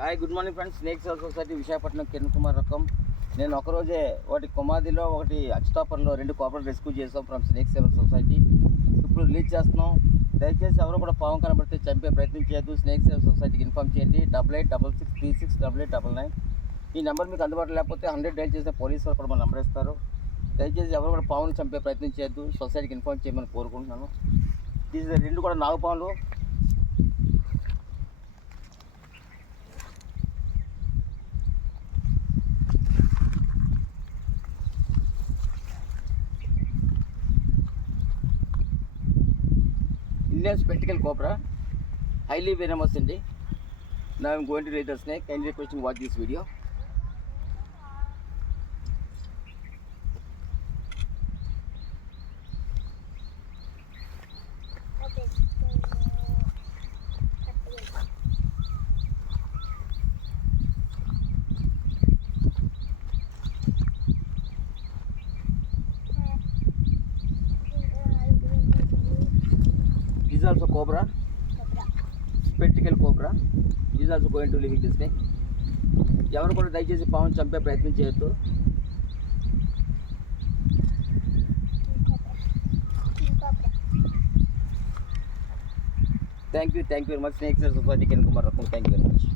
Hi, good morning friends. Snake cell society Visakhapatnam కిరణ్ కుమార్ రకం. నేను ఒకరోజే ఒకటి కొమాదిలో ఒకటి అచ్టాపర్లో 2 కోపర్ రెస్క్యూ చేసాం ఫ్రమ్ స్నేక్ సెల్ సొసైటీ. ఇప్పుడు రిలీజ్ చేస్తున్నాం. దయచేసి ఎవరు కూడా పాము కనబడితే చంపే ప్రయత్నం చేయొద్దు. స్నేక్ సెల్ సొసైటీకి ఇన్ఫామ్ చేయండి. 8866368899. ఈ నెంబర్ మీకు అందుబాటులో లేకపోతే 100 డైల్ చేస్తే పోలీసు వారు కూడా మన నెంబర్ ఇస్తారు. దయచేసి ఎవరు కూడా పామును చంపే ప్రయత్నం చేయొద్దు. సొసైటీకి ఇన్ఫామ్ చేయమని కోరుకుంటున్నాను. ఇది 2 కూడా నాగుపాములు. Indian spectacle cobra, highly venomous in the. Now I am going to raise the snake. Kindly requesting watch this video. This is also cobra. Spectacle cobra. This is also going to live in this snake. ఎవరు కూడా దయచేసి పావును చంపే ప్రయత్నం చేయొద్దు. Thank you very much. Snake cell society Kiran కుమార్ Ratnam. Thank you very much.